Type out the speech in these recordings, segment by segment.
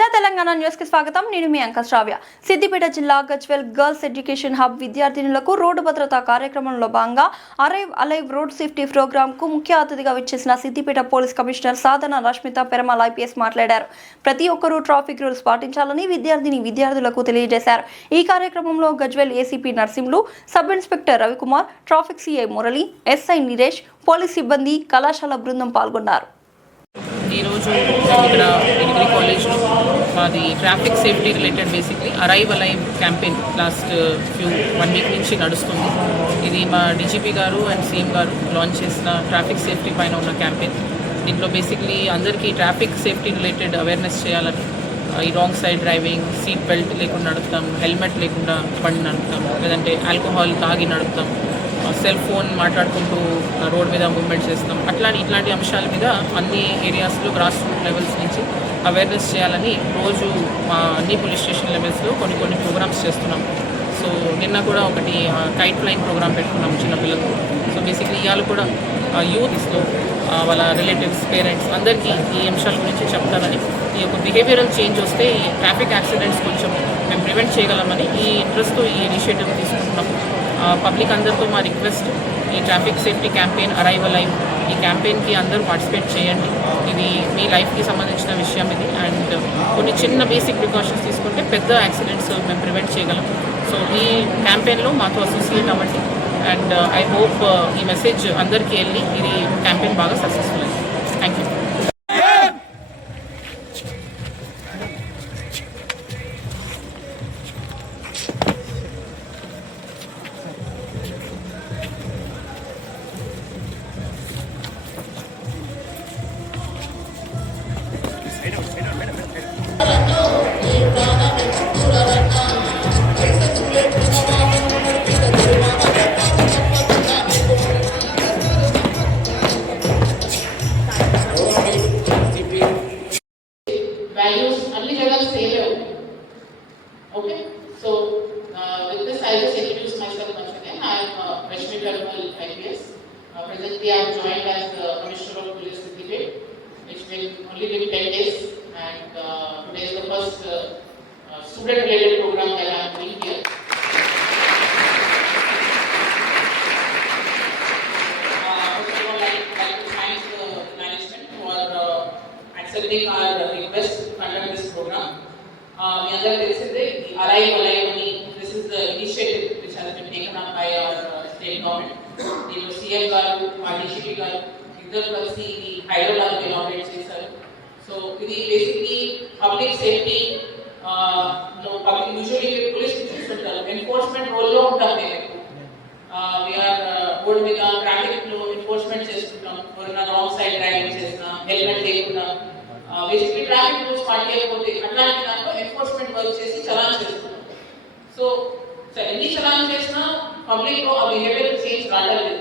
ప్రజా తెలంగాణ న్యూస్కి స్వాగతం. నేను మీ అంక శ్రావ్య. సిద్దిపేట జిల్లా గజ్వెల్ గర్ల్స్ ఎడ్యుకేషన్ హబ్ విద్యార్థినులకు రోడ్డు భద్రతా కార్యక్రమంలో భాగంగా అరైవ్ అలైవ్ రోడ్ సేఫ్టీ ప్రోగ్రామ్కు ముఖ్య అతిథిగా విచ్చేసిన Siddipet police commissioner Sadhana Rashmita Perumal IPS మాట్లాడారు. ప్రతి ఒక్కరూ ట్రాఫిక్ రూల్స్ పాటించాలని విద్యార్థిని విద్యార్థులకు తెలియజేశారు. ఈ కార్యక్రమంలో Gajwel ACP Narsimhulu sub inspector Ravikumar traffic CI Murali SI Niresh police సిబ్బంది కళాశాల బృందం పాల్గొన్నారు. ఈరోజు ఇక్కడ డిగ్రీ కాలేజ్లో. మాది traffic safety related basically. Arrive alive campaign last few one week నుంచి నడుస్తుంది. ఇది మా DGP garu and CM garu launch చేసిన ట్రాఫిక్ సేఫ్టీ పైన ఉన్న క్యాంపెయిన్. దీంట్లో బేసిక్లీ అందరికీ ట్రాఫిక్ సేఫ్టీ రిలేటెడ్ అవేర్నెస్ చేయాలని uh, ఈ wrong side driving seat belt లేకుండా నడుపుతాం హెల్మెట్ లేకుండా బండి నడుపుతాం లేదంటే ఆల్కహాల్ తాగి నడుపుతాం. సెల్ ఫోన్ మాట్లాడుకుంటూ రోడ్ మీద మూవ్మెంట్ చేస్తాం అట్లాంటి ఇట్లాంటి అంశాల మీద అన్ని ఏరియాస్లో గ్రాస్ రూట్ లెవెల్స్ నుంచి అవేర్నెస్ చేయాలని రోజు మా అన్ని పోలీస్ స్టేషన్ లెవెల్స్లో కొన్ని కొన్ని ప్రోగ్రామ్స్ చేస్తున్నాం. సో నిన్న కూడా ఒకటి కైట్ ఫ్లైన్ ప్రోగ్రామ్ పెట్టుకున్నాం చిన్నపిల్లలకు సో బేసిక్లీ ఇవాళ కూడా యూత్స్లో వాళ్ళ రిలేటివ్స్ పేరెంట్స్ అందరికీ ఈ అంశాల గురించి చెప్తారని ఈ యొక్క బిహేవియరల్ చేంజ్ వస్తే ట్రాఫిక్ యాక్సిడెంట్స్ కొంచెం మేము ప్రివెంట్ చేయగలమని ఈ ఇంట్రెస్ట్తో ఈ ఇనిషియేటివ్ తీసుకుంటున్నాం. పబ్లిక్ అందరితో మా రిక్వెస్ట్ ఈ traffic safety campaign arrival life ఈ క్యాంపెయిన్కి అందరూ పార్టిసిపేట్ చేయండి. ఇది మీ లైఫ్కి సంబంధించిన విషయం ఇది. అండ్ కొన్ని చిన్న బేసిక్ ప్రికాషన్స్ తీసుకుంటే పెద్ద యాక్సిడెంట్స్ మేము ప్రివెంట్ చేయగలం. సో ఈ క్యాంపెయిన్లో మాతో అసోసియేట్ అవ్వండి. అండ్ ఐ హోప్ ఈ మెసేజ్ అందరికీ వెళ్ళి ఇది క్యాంపెయిన్ బాగా successful accepting our request to conduct this program. Uh, మీ అందరూ తెలిసిందే ఈ అలైవ్ అలైవ్ అని this is the initiative which has been taken up by our state government దీనిలో సీఎం గారు మా డీసీపీ గారు ఇద్దరు కలిసి ఈ హైదరాబాద్ ఇనాగ్రేట్ చేశారు. సో ఇది basically public safety public usually police చూస్తుంటారు ఎన్ఫోర్స్మెంట్ రోల్లో ఉంటాం మేము వీఆర్ రోడ్ మీద ట్రాఫిక్లో ఎన్ఫోర్స్మెంట్ చేస్తుంటాం ఎవరైనా రాంగ్ సైడ్ డ్రైవింగ్ చేసినా హెల్మెట్ లేకుండా బేసిక్లీ ట్రాఫిక్ రూల్స్ పాటించకపోతే అట్లాంటి దాంట్లో ఎన్ఫోర్స్మెంట్ వర్క్ చేసి చలాన్ చేస్తున్నాం సో సో ఎన్ని చలాన్ పబ్లిక్లో ఆ బిహేవియర్ చేంజ్ రావట్లేదు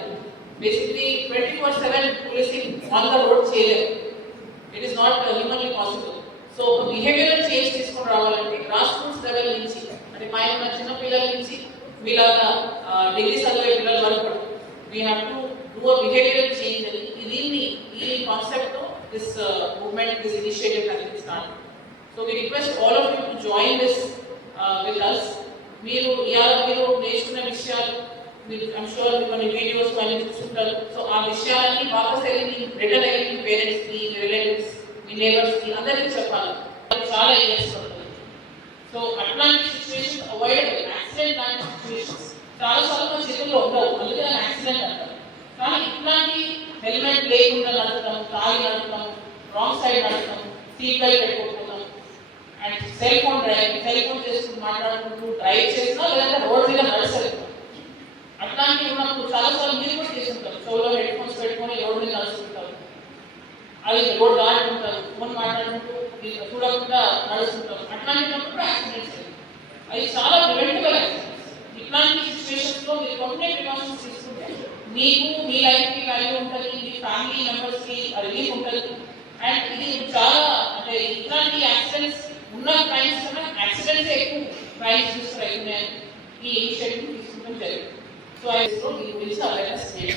basically twenty four seven policing on the road చేయలేదు. It is not humanly possible so ఒక బిహేవియరల్ చేంజ్ తీసుకొని రావాలంటే గ్రాస్ రూట్స్ లెవెల్ నుంచి అంటే మా ఉన్న చిన్న పిల్లల నుంచి మీలాగా డిగ్రీ చదివే పిల్లల వరకు we have to do a behavioural change అని దీన్ని ఈ కాన్సెప్ట్తో దిస్ మూవ్మెంట్ దిస్ ఇనిషియేటివ్ అనేది start so we request all of you to join this with us మీరు ఇవాళ మీరు నేర్చుకున్న విషయాలు మీరు ఐమ్ షూర్ కొన్ని వీడియోస్ అన్ని చూస్తుంటారు సో ఆ విషయాలన్నీ వాపస్ వెళ్ళి రిటర్న్ అయ్యి మీ పేరెంట్స్కి మీ రిలేటివ్స్ మీ నేబర్స్కి అందరికీ చెప్పాలి. చాలా ఇయర్స్ పడుతుంది సో అట్లాంటి సిచ్యువేషన్ అవాయిడ్ యాక్సిడెంట్ లాంటి సిచ్యువేషన్స్ చాలా సార్లు చేతుల్లో ఉండవు. అందుకే దాన్ని యాక్సిడెంట్ అంటారు. కానీ ఇట్లాంటి హెల్మెట్ లేకుండా నడుపుతాం తాగి నడుపుతాం రాంగ్ సైడ్ నడుపుతాం seat belt పెట్టుకోకపోతాం and cell phone drive cell phone చేసుకుంటూ మాట్లాడుకుంటూ డ్రైవ్ చేసినా లేదంటే రోడ్ మీద నడుస్తారు అట్లాంటివి ఉన్నప్పుడు చాలా సార్లు మీరు కూడా చేసుకుంటారు చెవులో హెడ్ ఫోన్స్ పెట్టుకొని ఎవరిని నడుచుకుంటారు అది రోడ్ దాటుకుంటారు ఫోన్ మాట్లాడుకుంటూ ఇది చూడకుండా నడుస్తుంటారు. కూడా యాక్సిడెంట్స్ అది చాలా ప్రివెంటబుల్ యాక్సిడెంట్స్ ఇట్లాంటి సిచ్యువేషన్స్లో మీరు కొన్ని ప్రికాషన్స్ తీసుకుంటే మీకు మీ లైఫ్కి వాల్యూ ఉంటుంది మీ ఫ్యామిలీ మెంబర్స్కి రిలీఫ్ ఉంటుంది. అండ్ ఇది చాలా అంటే ఇట్లాంటి యాక్సిడెంట్స్ ఉన్న క్రైమ్స్ కన్నా యాక్సిడెంట్స్ ఎక్కువ క్రైమ్స్ రిజిస్టర్ అవుతున్నాయని ఈ ఇనిషియేటివ్ తీసుకుంటాం So I which are let us take.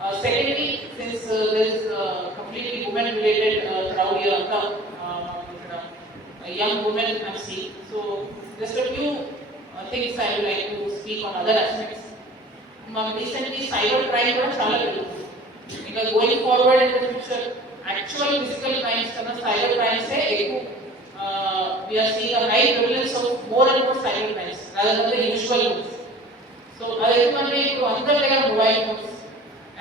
Uh, secondly, since uh, there is uh, completely woman-related uh, crowd here, uh, uh, young women I'm seeing. So just a few uh, things I would like to speak on other aspects. Um, recently, cyber crime was chala Because going forward in the future, actual physical crimes, cyber crimes, say, eh, uh, we are seeing a high prevalence of more and more cyber crimes rather than the usual ones. అది ఎందుకంటే ఇప్పుడు అందరి దగ్గర mobile phones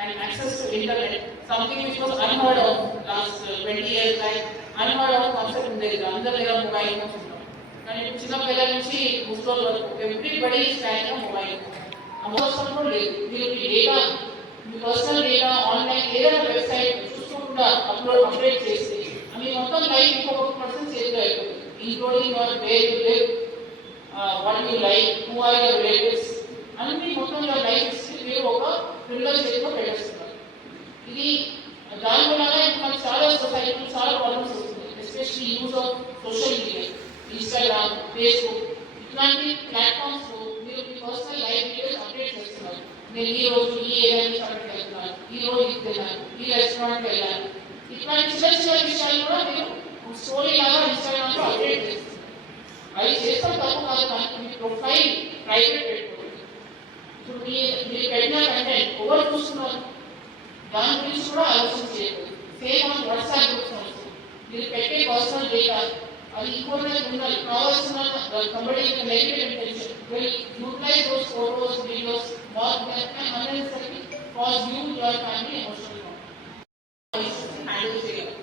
and access to internet, something which was unheard of last uh, 20 years back, unheard of concept ఉండేది అందరి దగ్గర mobile phones ఉంటాం కానీ ఇప్పుడు చిన్న పిల్లల నుంచి ముసలి వరకు ఎవ్రీబడి స్టాండ్ మొబైల్ అవసరం కూడా లేదు. మీరు మీ డేటా మీ పర్సనల్ డేటా ఆన్లైన్ ఏదైనా వెబ్సైట్ చూసుకోకుండా అప్లోడ్ అప్డేట్ చేసి మీ మొత్తం లైఫ్ ఇంకొక పర్సన్ చేతిలో అయిపోతుంది. Including your way you live what you like who are your relatives అన్ని మొత్తం యువర్ లైఫ్ మీరు ఒక పిల్లల చేతిలో పెట్టేస్తున్నారు. ఇది దాని వలన మనకు చాలా సొసైటీ చాలా ప్రాబ్లమ్స్ వస్తుంది especially use of social media Instagram Facebook ఇట్లాంటి ప్లాట్ఫామ్స్లో మీరు మీ పర్సనల్ లైఫ్ డీటెయిల్స్ అప్డేట్ చేస్తున్నారు. నేను ఈ రోజు ఈ ఏరియా నుంచి అక్కడికి వెళ్తున్నాను ఈ రోజు ఇది వెళ్ళాను ఈ రెస్టారెంట్కి వెళ్ళాను. ఇట్లాంటి చిన్న చిన్న విషయాలు కూడా మీరు స్టోరీ లాగా ఇన్స్టాగ్రామ్లో అప్డేట్ చేస్తున్నారు. అవి చేస్తాం తప్పు కాదు కానీ మీ ప్రొఫైల్ ప్రైవేట్ పెట్టుకోండి ఇప్పుడు మీ మీరు పెట్టిన కంటెంట్ ఎవరు చూస్తున్నారు దాని గురించి కూడా ఆలోచన చేయలేదు same on WhatsApp groups also మీరు పెట్టే పర్సనల్ డేటా అది ఇంపార్టెంట్ ఉండాలి. కావాల్సిన somebody negative intention will utilize those photos videos what that can unnecessary cause you your family emotional handle చేయాలి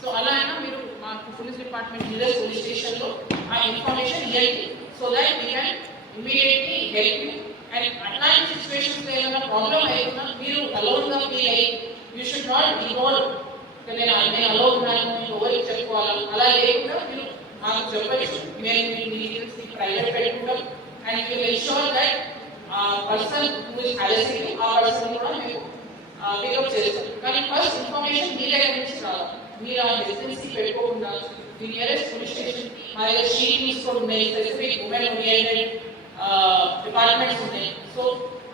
సో అలా అయినా మీరు మాకు పోలీస్ డిపార్ట్మెంట్ మీద పోలీస్ స్టేషన్లో ఆ ఇన్ఫర్మేషన్ ఇవ్వండి. So that we can immediately help you and అట్లాంటి సిచ్యువేషన్స్ ఏమైనా ప్రాబ్లం అయినా మీరు అలౌన్గా ఫీల్ అయ్యి యూ షుడ్ నాట్ ఇన్వాల్వ్ నేను నేను అలో ఉన్నాను ఎవరికి చెప్పుకోవాలి? అలా లేకుండా మీరు నాకు చెప్పచ్చు. మేము మీ డీటెయిల్స్ ప్రైవేట్ పెట్టుకుంటాం. అండ్ యూ ఎన్షూర్ దట్ ఆ పర్సన్ హూ ఆ పర్సన్ కూడా మీరు పికప్ చేస్తాం కానీ ఫస్ట్ ఇన్ఫర్మేషన్ మీ దగ్గర నుంచి రావాలి. మీరు ఆ రెసిడెన్సీ పెట్టుకోకుండా మీ నియరెస్ట్ పోలీస్ స్టేషన్ మా దగ్గర షీట్ తీసుకొని ఉన్నాయి స్పెసిఫిక్ ఉమెన్ ఓరియంటెడ్ డిపార్ట్మెంట్స్ ఉన్నాయి. సో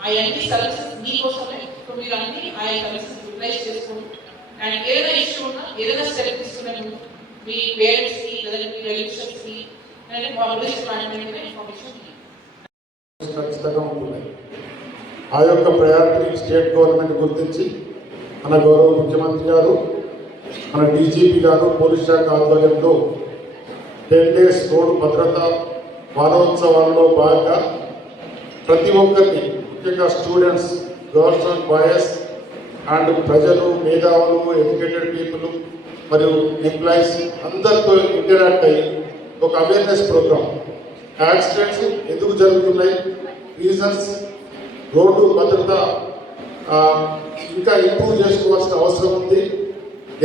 అవన్నీ సర్వీసెస్ మీకోసమే. ఇప్పుడు మీరు అన్ని ఆ సర్వీసెస్ యూటిలైజ్ చేసుకోండి అండ్ ఏదైనా ఇష్యూ ఉన్నా ఏదైనా స్టెప్ తీసుకునే ముందు మీ పేరెంట్స్కి లేదంటే మీ రిలేషన్స్కి లేదంటే మా పోలీస్ డిపార్ట్మెంట్ ఇన్ఫర్మేషన్ ఖచ్చితంగా ఉంటున్నాయి ఆ యొక్క ప్రయారిటీ స్టేట్ గవర్నమెంట్ గుర్తించి మన గౌరవ ముఖ్యమంత్రి గారు మన డీజీపీ గారు పోలీస్ శాఖ ఆధ్వర్యంలో టెన్ డేస్ రోడ్డు భద్రత వారోత్సవాల్లో భాగంగా ప్రతి ఒక్కరిని ముఖ్యంగా students girls and boys and ప్రజలు మేధావులు ఎడ్యుకేటెడ్ పీపుల్ మరియు ఎంప్లాయీస్ అందరితో ఇంటరాక్ట్ అయ్యి ఒక అవేర్నెస్ ప్రోగ్రామ్. యాక్సిడెంట్స్ ఎందుకు జరుగుతున్నాయి? రీజన్స్ రోడ్డు భద్రత ఇంకా ఇంప్రూవ్ చేసుకోవాల్సిన అవసరం ఉంది.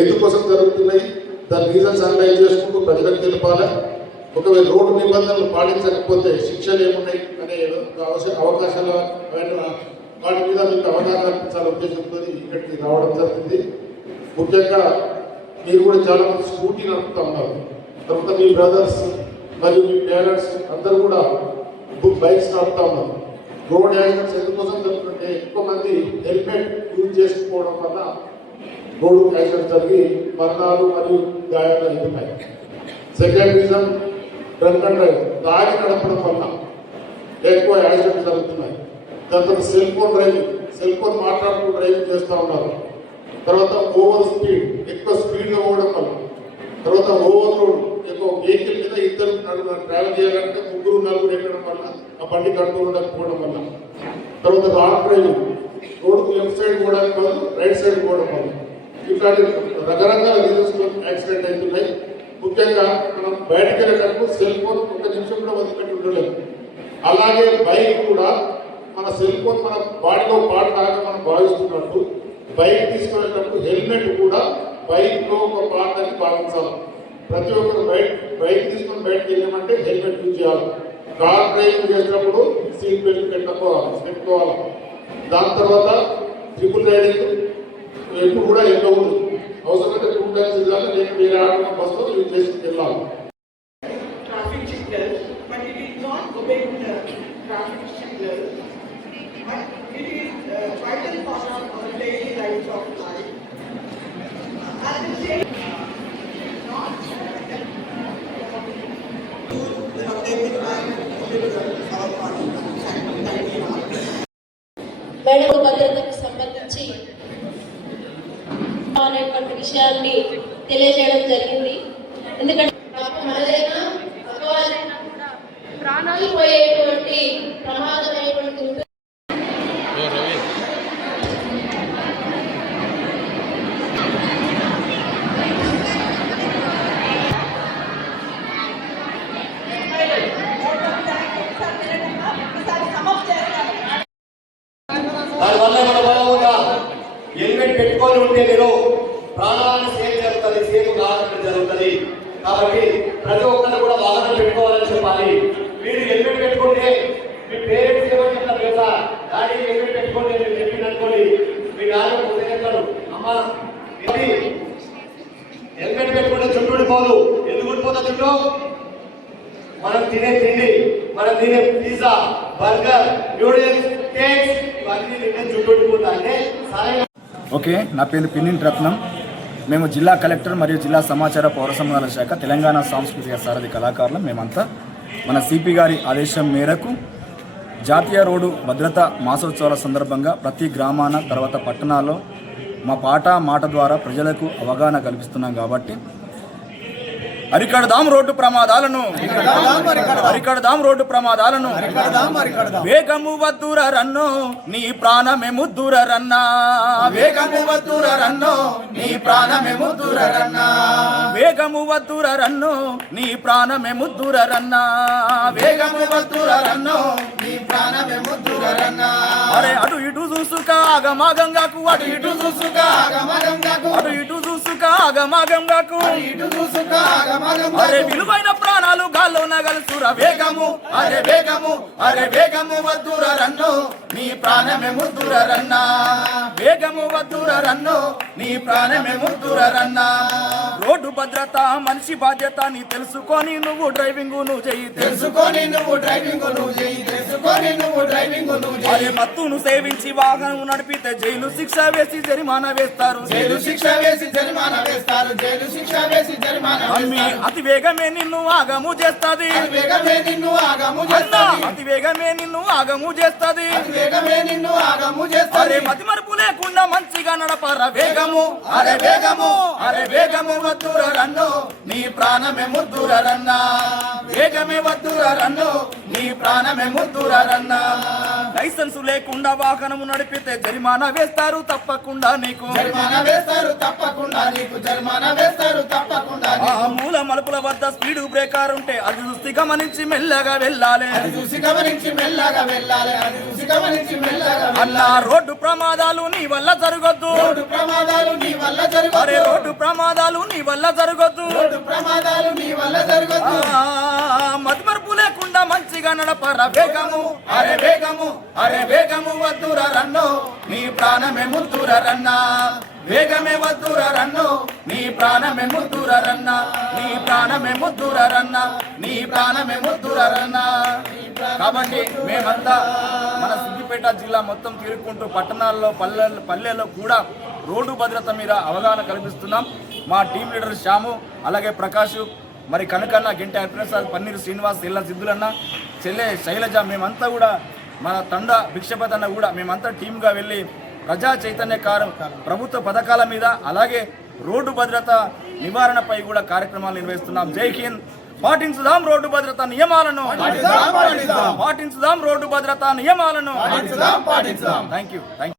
ఎందుకోసం జరుగుతున్నాయి? దాని రీజన్స్ అనలైజ్ చేసుకుంటూ ప్రజలకు తెలిపాలి. ఒకవేళ రోడ్డు నిబంధనలు పాటించకపోతే శిక్షలు ఏమున్నాయి అనే అవసర అవకాశాలు వాటి మీద మీకు అవగాహన కల్పించాలనే ఉద్దేశంతో ఇక్కడికి రావడం జరిగింది. ముఖ్యంగా మీరు కూడా చాలా మంది స్కూటీ నడుపుతా ఉన్నారు. తర్వాత మీ బ్రదర్స్ మరియు మీ పేరెంట్స్ అందరూ కూడా బైక్స్ నడుపుతా ఉన్నారు. రోడ్ యాక్సిడెంట్స్ ఎందుకోసం జరుగుతుంటే ఎక్కువ మంది హెల్మెట్ యూజ్ చేసుకోవడం వల్ల రోడ్డు యాక్సిడెంట్స్ జరిగి మరణాలు మరియు గాయాలు అవుతున్నాయి సెకండ్ రీజన్ డ్రంక్ అండ్ తాగి నడపడం వల్ల ఎక్కువ యాక్సిడెంట్ జరుగుతున్నాయి. తర్వాత cell phone driving cell phone మాట్లాడుతూ డ్రైవింగ్ చేస్తూ ఉన్నారు. తర్వాత ఓవర్ స్పీడ్ ఎక్కువ స్పీడ్లో పోవడం వల్ల. తర్వాత ఓవర్ రోడ్ ఎక్కువ వెహికల్ మీద ఇద్దరు ట్రావెల్ చేయాలంటే ముగ్గురు నలుగురు ఎక్కడం వల్ల ఆ బండి కంట్రోల్ ఉండకపోవడం వల్ల. తర్వాత రాంగ్ డ్రైవింగ్ రోడ్కు లెఫ్ట్ సైడ్ పోవడానికి బదులు రైట్ సైడ్ పోవడం వల్ల. ఇట్లాంటి రకరకాల రీజన్స్ యాక్సిడెంట్ అవుతున్నాయి. ముఖ్యంగా మనం బయటకు వెళ్ళేటప్పుడు సెల్ ఫోన్ ఒక నిమిషం కూడా వదిలిపెట్టి ఉండలేము. అలాగే బైక్ కూడా మన సెల్ ఫోన్ మన బాడీలో పాటు లాగా మనం భావిస్తున్నట్టు బైక్ తీసుకునేటప్పుడు హెల్మెట్ కూడా బైక్లో ఒక పార్ట్ అని భావించాలి. ప్రతి ఒక్కరు బైక్ బైక్ తీసుకొని బయటకు వెళ్ళామంటే హెల్మెట్ యూజ్ చేయాలి. కార్ డ్రైవింగ్ చేసినప్పుడు సీట్ బెల్ట్ పెట్టుకోవాలి పెట్టుకోవాలి. దాని తర్వాత ట్రిపుల్ రైడింగ్ ఎప్పుడు కూడా వెళ్ళకూడదు అవసరమైతే టూ టైమ్స్ వెళ్ళాలి నేను వేరే ఆటో బస్సులో యూజ్ చేసి వెళ్ళాలి traffic signals, but it is not obeying the traffic signals. But it is a vital part of our daily life of life. At the అనేటువంటి విషయాన్ని తెలియజేయడం జరిగింది ఎందుకంటే మనదైనా ప్రాణాలు పోయేటువంటి ప్రమాదమైనటువంటి. దానివల్ల హెల్మెట్ పెట్టుకొని ఉంటే మీరు ప్రాణాన్ని సేవ్ జరుగుతుంది సేవ్ కావాలని జరుగుతుంది. కాబట్టి ప్రతి ఒక్కరు కూడా వాహనం పెట్టుకోవాలని చెప్పాలి. మీరు హెల్మెట్ పెట్టుకుంటే మీ పేరెంట్స్ ఏమని చెప్తారు కదా డాడీ హెల్మెట్ పెట్టుకోండి నేను చెప్పింది అనుకోండి మీ డాడీ చెప్తారు అమ్మ హెల్మెట్ పెట్టుకుంటే చుట్టూ పోదు ఎందుకు ఊడిపోతా చుట్టూ మనం తినే తిండి మనం తినే పిజ్జా బర్గర్ నూడిల్స్ కేక్స్ ఇవన్నీ తింటే చుట్టూ ఊడిపోతా. అంటే సరైన ఓకే నా పేరు పిన్నింటి రత్నం. మేము జిల్లా కలెక్టర్ మరియు జిల్లా సమాచార పౌర సంబంధాల శాఖ తెలంగాణ సాంస్కృతిక సారథి కళాకారులు. మేమంతా మన సిపి గారి ఆదేశం మేరకు జాతీయ రోడ్డు భద్రత మాసోత్సవాల సందర్భంగా ప్రతి గ్రామాన తర్వాత పట్టణాల్లో మా పాట మాట ద్వారా ప్రజలకు అవగాహన కల్పిస్తున్నాం కాబట్టి అరికడదాం రోడ్డు ప్రమాదాలను. అరికడదాం రోడ్డు ప్రమాదాలను. వేగము వద్దుర రన్ను నీ ప్రాణమెము దూర రన్నా. వేగము వద్దుర రన్ను నీ ప్రాణమెము దూర రన్నా. వేగము వద్దుర రన్ను నీ ప్రాణమెము దూర రన్నా. వేగము వద్దుర రన్ను నీ ప్రాణమెము దూర రన్నా. అరే అటు ఇటు చూసుక ఆగమాగంగాకు అటు ఇటు చూసుక ఆగమాగ ఆగమాగంగాకు. అరే విలువైన ప్రాణాలు గాల్లోన గలుసుర వేగము. అరే వేగము అరే వేగము వద్దుర రన్ను నీ ప్రాణమే ముద్దుర రన్నా. వేగము వద్దుర రన్ను నీ ప్రాణమే ముద్దుర రన్నా. రోడ్డు భద్రత మనిషి బాధ్యత నీ తెలుసుకొని నువ్వు డ్రైవింగ్ నువ్వు చెయ్యి తెలుసుకొని నువ్వు డ్రైవింగ్ నువ్వు చెయ్యి తెలుసుకొని నువ్వు డ్రైవింగ్ నువ్వు అరే మత్తును సేవించి వాహనం నడిపితే జైలు శిక్ష వేసి జరిమానా వేస్తారు. జైలు శిక్ష వేసి జరిమానా వేస్తారు. జైలు శిక్ష వేసి జరిమానా అమ్మి అతి వేగమే నిన్ను ఆగము చేస్తాది. వేగమే నిన్ను ఆగము చేస్తాది. అతి వేగమే నిన్ను ఆగము చేస్తాది. వేగమే నిన్ను ఆగము చేస్తాది. మతి మరుపు లేకుండా మంచిగా నడపర వేగము. అరే వేగము. అరే వేగము వద్దుర రన్ను నీ ప్రాణమే ముద్దుర రన్నా వేగమే వద్దుర రన్ను నీ ప్రాణమే ముద్దుర రన్నా లైసెన్స్ లేకుండా వాహనము నడిపితే జరిమానా వేస్తారు తప్పకుండా నీకు. జరిమానా వేస్తారు తప్పకుండా నీకు. జరిమానా వేస్తారు తప్పకుండా మూల మలుపుల వద్ద స్పీడ్ బ్రేకర్ ఉంటే అది చూసి గమనించి మెల్లగా వెళ్ళాలి. అది చూసి గమనించి మెల్లగా వెళ్ళాలి. అది చూసి గమనించి మెల్లగా అన్న రోడ్డు ప్రమాదాలు నీ వల్ల జరగొద్దు. రోడ్డు ప్రమాదాలు నీ వల్ల జరగొద్దు. అరే రోడ్డు ప్రమాదాలు నీ వల్ల జరగొద్దు. రోడ్డు ప్రమాదాలు నీ వల్ల జరగొద్దు. నడపర వేగము అరే వేగము అరే వేగము వద్దుర రన్ను నీ ప్రాణమే ముద్దుర రన్నా వేగమే వద్దుర రన్ను నీ ప్రాణమే ముద్దుర రన్నా నీ ప్రాణమే ముద్దుర రన్నా నీ ప్రాణమే ముద్దుర రన్నా కాబట్టి మేమంతా మన సిద్దిపేట జిల్లా మొత్తం తిరుగుకుంటూ పట్టణాల్లో పల్లె పల్లెల్లో కూడా రోడ్డు భద్రత మీద అవగాహన కల్పిస్తున్నాం. మా టీం లీడర్ శ్యాము అలాగే ప్రకాష్ మరి కనకన్న గంట ప్రసాద్ పన్నీరు శ్రీనివాస్ ఇళ్ళ సిద్ధులన్న చెల్లె శైలజ మేమంతా కూడా మన తండ భిక్షపతి అన్న కూడా మేమంతా టీమ్గా వెళ్ళి ప్రజా చైతన్య కారం ప్రభుత్వ పథకాల మీద అలాగే రోడ్డు భద్రత నివారణపై కూడా కార్యక్రమాలు నిర్వహిస్తున్నాం. జై హింద్. పాటించుదాం రోడ్డు భద్రత నియమాలను. పాటించుదాం రోడ్డు భద్రత నియమాలను. Thank you thank you